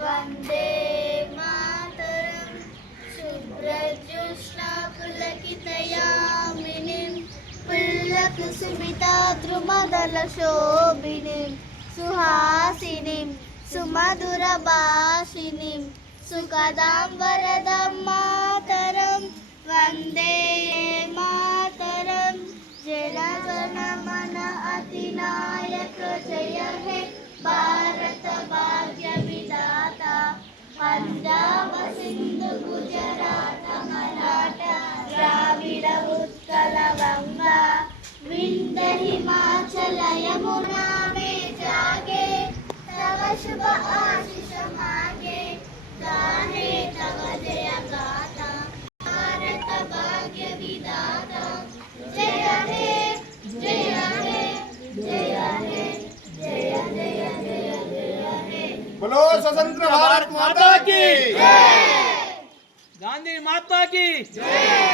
वंदे मातरम शुभ्रज्योत्स्ना पुलकितयामिनीं पुल्लकुसुमिता द्रुमदलशोभिनीं सुहासिनीं सुमधुरभाषिणीं सुखदां वरदां मातरं वंदे मातरम। जन मन अधिनायक जय हे भारत भाग्य विधाता पंजाब सिंधु गुजरात मराठा द्राविड़ उत्कल गंगा विंध्य हिमाचल यमुना में जागे तव शुभ आशीष मांगे गाहे तव जय गाथा भारत भाग्य विधाता जय हे जय हे जय हे जय जय जय जय हे। बोलो स्वतंत्र भारत माता की जय, गांधी महात्मा की जय।